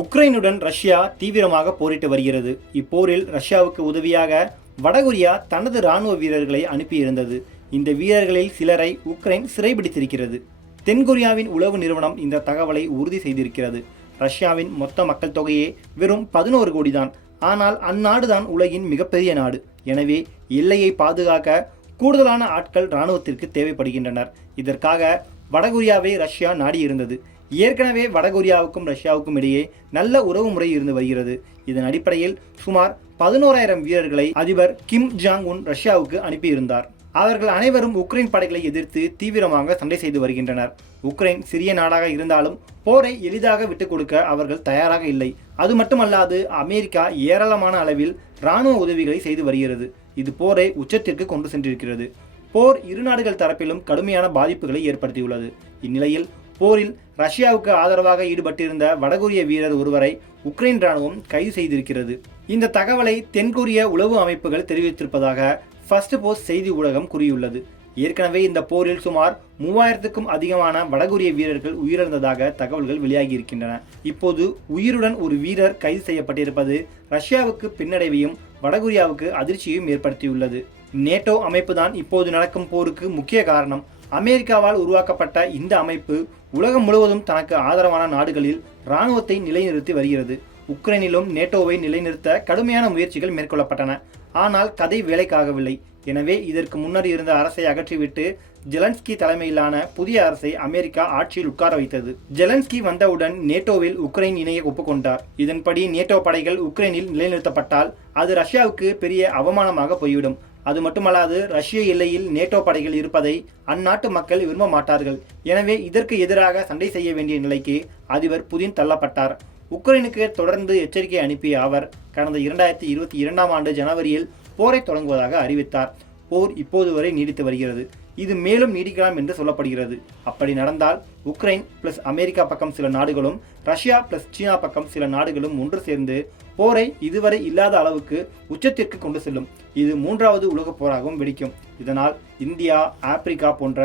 உக்ரைனுடன் Russia தீவிரமாக போரிட்டு வருகிறது. இப்போரில் ரஷ்யாவுக்கு உதவியாக வடகொரியா தனது இராணுவ வீரர்களை அனுப்பியிருந்தது. இந்த வீரர்களில் சிலரை உக்ரைன் சிறைபிடித்திருக்கிறது. தென்கொரியாவின் உளவு நிறுவனம் இந்த தகவலை உறுதி செய்திருக்கிறது. ரஷ்யாவின் மொத்த மக்கள் தொகையே வெறும் 11 கோடி தான். ஆனால் அந்நாடுதான் உலகின் மிகப்பெரிய நாடு. எனவே எல்லையை பாதுகாக்க கூடுதலான ஆட்கள் இராணுவத்திற்கு தேவைப்படுகின்றனர். இதற்காக வடகொரியாவை ரஷ்யா நாடியிருந்தது. ஏற்கனவே வடகொரியாவுக்கும் ரஷ்யாவுக்கும் இடையே நல்ல உறவு முறை இருந்து வருகிறது. இதன் அடிப்படையில் சுமார் 11,000 வீரர்களை அதிபர் கிம் ஜாங் உன் ரஷ்யாவுக்கு அனுப்பியிருந்தார். அவர்கள் அனைவரும் உக்ரைன் படைகளை எதிர்த்து தீவிரமாக சண்டை செய்து வருகின்றனர். உக்ரைன் சிறிய நாடாக இருந்தாலும் போரை எளிதாக விட்டுக் கொடுக்க அவர்கள் தயாராக இல்லை. அது மட்டுமல்லாது அமெரிக்கா ஏராளமான அளவில் இராணுவ உதவிகளை செய்து வருகிறது. இது போரை உச்சத்திற்கு கொண்டு சென்றிருக்கிறது. போர் இரு நாடுகள் தரப்பிலும் கடுமையான பாதிப்புகளை ஏற்படுத்தியுள்ளது. இந்நிலையில் போரில் ரஷ்யாவுக்கு ஆதரவாக ஈடுபட்டிருந்த வடகொரிய வீரர் ஒருவரை உக்ரைன் இராணுவம் கைது செய்திருக்கிறது. இந்த தகவலை தென்கொரிய உளவு அமைப்புகள் தெரிவித்திருப்பதாக ஃபர்ஸ்ட் போஸ்ட் செய்தி ஊடகம் கூறியுள்ளது. ஏற்கனவே இந்த போரில் சுமார் 3000க்கும் அதிகமான வடகொரிய வீரர்கள் உயிரிழந்ததாக தகவல்கள் வெளியாகி இருக்கின்றன. இப்போது உயிருடன் ஒரு வீரர் கைது செய்யப்பட்டிருப்பது ரஷ்யாவுக்கு பின்னடைவையும் வடகொரியாவுக்கு அதிர்ச்சியையும் ஏற்படுத்தியுள்ளது. நேட்டோ அமைப்பு தான் இப்போது நடக்கும் போருக்கு முக்கிய காரணம். அமெரிக்காவால் உருவாக்கப்பட்ட இந்த அமைப்பு உலகம் முழுவதும் தனக்கு ஆதரவான நாடுகளில் இராணுவத்தை நிலைநிறுத்தி வருகிறது. உக்ரைனிலும் நேட்டோவை நிலைநிறுத்த கடுமையான முயற்சிகள் மேற்கொள்ளப்பட்டன. ஆனால் கதை வேலைக்காகவில்லை. எனவே இதற்கு முன்னர் இருந்த அரசை அகற்றிவிட்டு ஜெலன்ஸ்கி தலைமையிலான புதிய அரசை அமெரிக்கா ஆட்சியில் உட்கார வைத்தது. ஜெலன்ஸ்கி வந்தவுடன் நேட்டோவில் உக்ரைன் இணைய ஒப்புக்கொண்டார். இதன்படி நேட்டோ படைகள் உக்ரைனில் நிலைநிறுத்தப்பட்டால் அது ரஷ்யாவுக்கு பெரிய அவமானமாக போய்விடும். அது மட்டுமல்லாது ரஷ்ய எல்லையில் நேட்டோ படைகள் இருப்பதை அந்நாட்டு மக்கள் விரும்ப மாட்டார்கள். எனவே இதற்கு எதிராக சண்டை செய்ய வேண்டிய நிலைக்கு அதிபர் புதின் தள்ளப்பட்டார். உக்ரைனுக்கு தொடர்ந்து எச்சரிக்கை அனுப்பிய அவர் கடந்த 2022ஆம் ஆண்டு ஜனவரியில் போரை தொடங்குவதாக அறிவித்தார். போர் இப்போது வரை நீடித்து வருகிறது. இது மேலும் நீடிக்கலாம் என்று சொல்லப்படுகிறது. அப்படி நடந்தால் உக்ரைன் பிளஸ் அமெரிக்கா பக்கம் சில நாடுகளும் ரஷ்யா பிளஸ் சீனா பக்கம் சில நாடுகளும் ஒன்று சேர்ந்து போரை இதுவரை இல்லாத அளவுக்கு உச்சத்திற்கு கொண்டு செல்லும். இது 3வது உலகப் போராகவும் வெடிக்கும். இதனால் இந்தியா, ஆப்பிரிக்கா போன்ற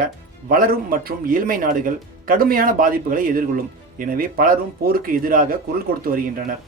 வளரும் மற்றும் ஏழ்மை நாடுகள் கடுமையான பாதிப்புகளை எதிர்கொள்ளும். எனவே பலரும் போருக்கு எதிராக குரல் கொடுத்து வருகின்றனர்.